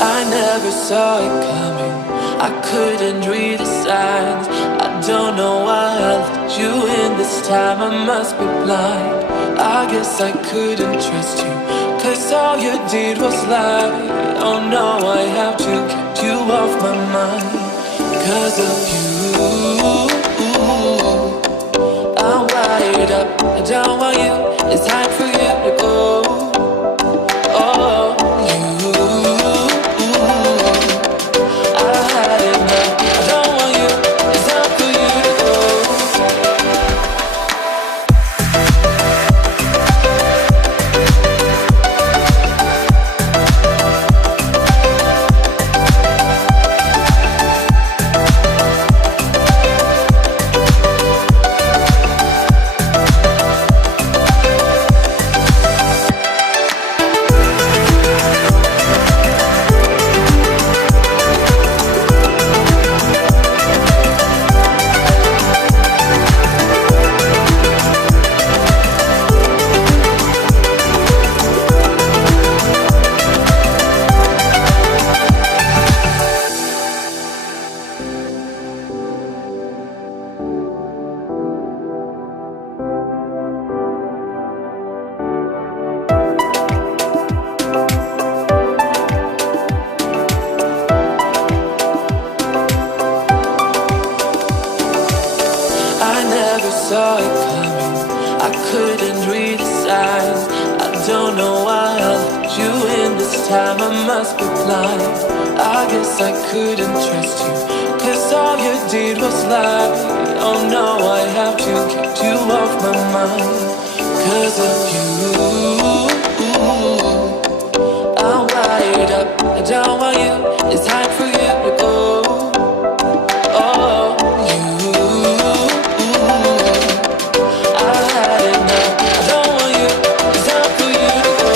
I never saw it coming, I couldn't read the signs. I don't know why I let you in this time, I must be blind. I guess I couldn't trust you, cause all you did was lie. Oh no, I have to get you off my mind. Cause of you, I'm wired up, I don't want you, it's time for you to go. Saw it coming, I couldn't read the signs. I don't know why I let you in this time, I must be blind. I guess I couldn't trust you, cause all you did was lie. don't know, I have to get you off my mind. 'Cause of you, I'm wired up, I don't want you, it's time for you to go. Oh, you, I've had enough, I don't want you, it's time for you to go.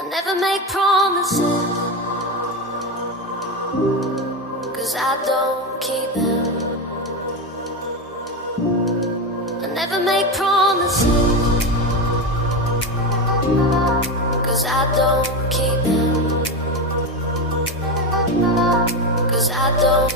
I never make promises, 'cause I don't keep them. I never make promises, 'cause I don't keep them. 'Cause I don't